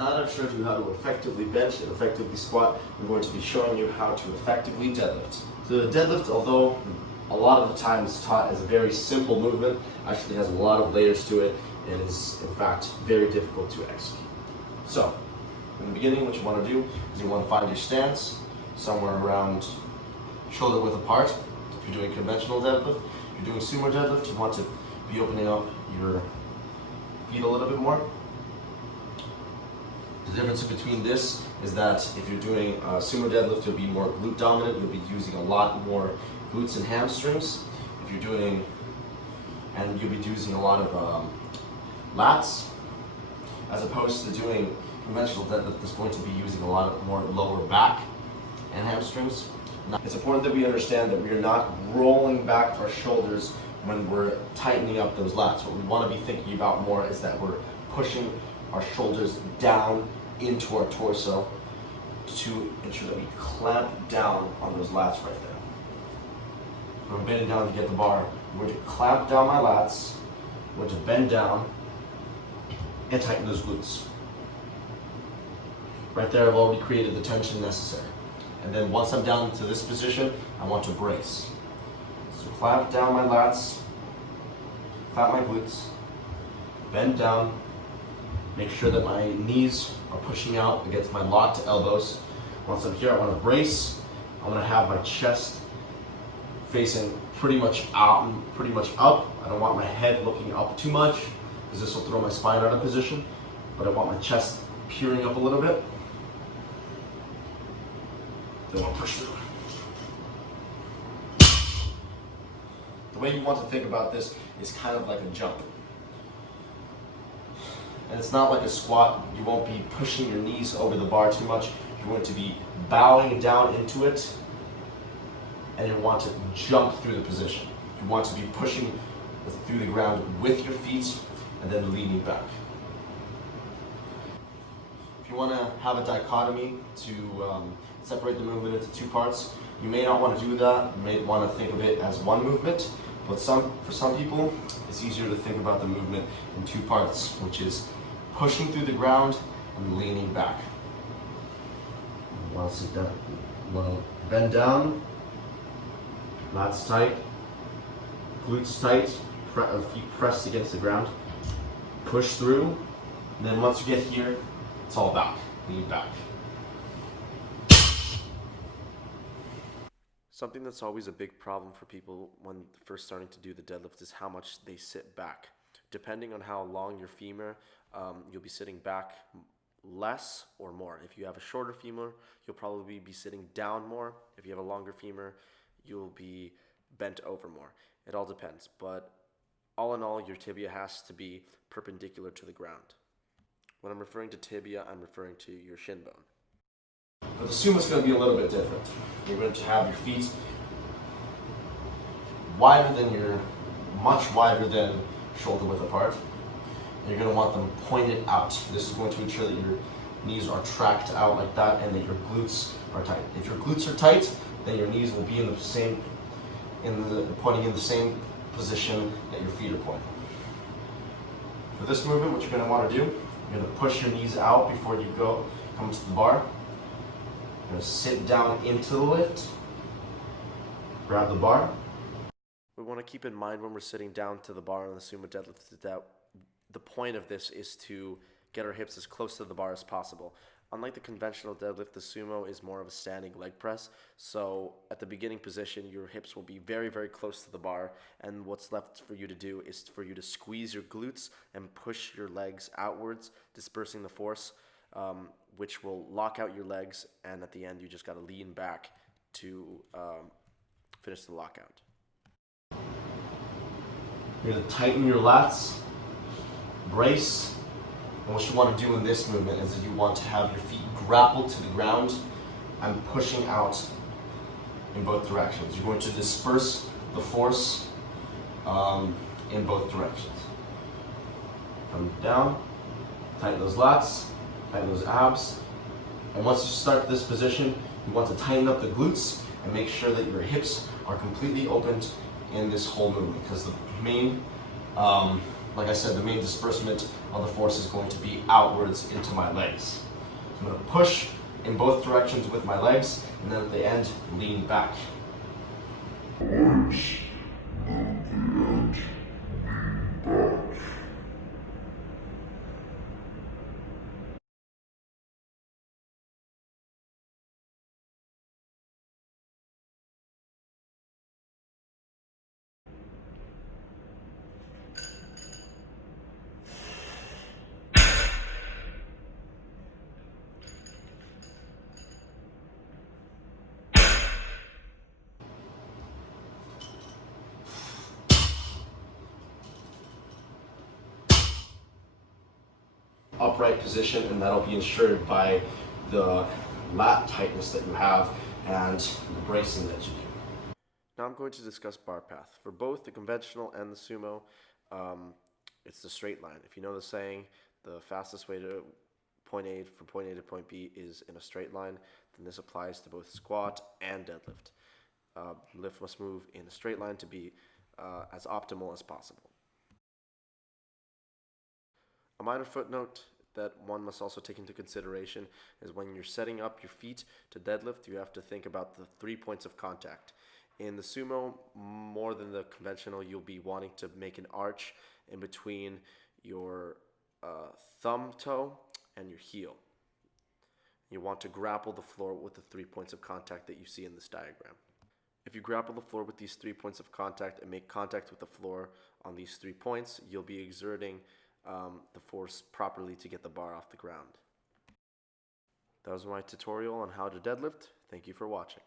Now that I've showed you how to effectively bench and effectively squat, I'm going to be showing you how to effectively deadlift. The deadlift, although a lot of the time is taught as a very simple movement, actually has a lot of layers to it and is in fact very difficult to execute. So, in the beginning, what you want to do is you want to find your stance somewhere around shoulder width apart. If you're doing conventional deadlift, if you're doing sumo deadlift, you want to be opening up your feet a little bit more. The difference between this is that if you're doing sumo deadlift, you'll be more glute dominant. You'll be using a lot more glutes and hamstrings. If you're doing, and you'll be using a lot of lats, as opposed to doing conventional deadlift is going to be using a lot more lower back and hamstrings. Now, it's important that we understand that we are not rolling back our shoulders when we're tightening up those lats. What we want to be thinking about more is that we're pushing our shoulders down into our torso to ensure that we clamp down on those lats right there. So I'm bending down to get the bar. I'm going to clamp down my lats. I'm going to bend down and tighten those glutes. Right there, I've already created the tension necessary. And then once I'm down to this position, I want to brace. So clamp down my lats, clamp my glutes, bend down, make sure that my knees are pushing out against my locked elbows. Once I'm here, I want to brace. I want to have my chest facing pretty much out, pretty much up. I don't want my head looking up too much because this will throw my spine out of position, but I want my chest peering up a little bit. Then I'll push through. The way you want to think about this is kind of like a jump. And it's not like a squat. You won't be pushing your knees over the bar too much. You're going to be bowing down into it, and you want to jump through the position. You want to be pushing through the ground with your feet and then leaning back. If you want to have a dichotomy to separate the movement into two parts, you may not want to do that. You may want to think of it as one movement, but for some people, it's easier to think about the movement in two parts, which is pushing through the ground and leaning back. You want to sit down. You want to bend down, lats tight, glutes tight, feet pressed against the ground, push through, and then once you get here, it's all back, lean back. Something that's always a big problem for people when first starting to do the deadlift is how much they sit back. Depending on how long your femur, you'll be sitting back less or more. If you have a shorter femur, you'll probably be sitting down more. If you have a longer femur, you'll be bent over more. It all depends, but all in all, your tibia has to be perpendicular to the ground. When I'm referring to tibia, I'm referring to your shin bone. But the sumo is going to be a little bit different. You're going to have your feet much wider than shoulder width apart. And you're going to want them pointed out. This is going to ensure that your knees are tracked out like that and that your glutes are tight. If your glutes are tight, then your knees will be pointing in the same position that your feet are pointing. For this movement, what you're going to want to do, you're going to push your knees out before you come to the bar. You're going to sit down into the lift, grab the bar. We want to keep in mind when we're sitting down to the bar on the sumo deadlift that the point of this is to get our hips as close to the bar as possible. Unlike the conventional deadlift, the sumo is more of a standing leg press. So at the beginning position, your hips will be very, very close to the bar. And what's left for you to do is for you to squeeze your glutes and push your legs outwards, dispersing the force, which will lock out your legs. And at the end, you just got to lean back to finish the lockout. You're going to tighten your lats, brace. And what you want to do in this movement is that you want to have your feet grapple to the ground and pushing out in both directions. You're going to disperse the force in both directions. Come down, tighten those lats, tighten those abs. And once you start this position, you want to tighten up the glutes and make sure that your hips are completely opened in this whole movement, because the main, like I said, the main disbursement all the force is going to be outwards into my legs. I'm going to push in both directions with my legs, and then at the end, lean back. Upright position, and that'll be ensured by the lat tightness that you have and the bracing that you do. Now I'm going to discuss bar path. For both the conventional and the sumo, it's the straight line. If you know the saying, the fastest way to point A from point A to point B is in a straight line, then this applies to both squat and deadlift. Lift must move in a straight line to be as optimal as possible. A minor footnote that one must also take into consideration is when you're setting up your feet to deadlift, you have to think about the 3 points of contact. In the sumo, more than the conventional, you'll be wanting to make an arch in between your thumb toe and your heel. You want to grapple the floor with the 3 points of contact that you see in this diagram. If you grapple the floor with these 3 points of contact and make contact with the floor on these 3 points, you'll be exerting the force properly to get the bar off the ground. That was my tutorial on how to deadlift. Thank you for watching.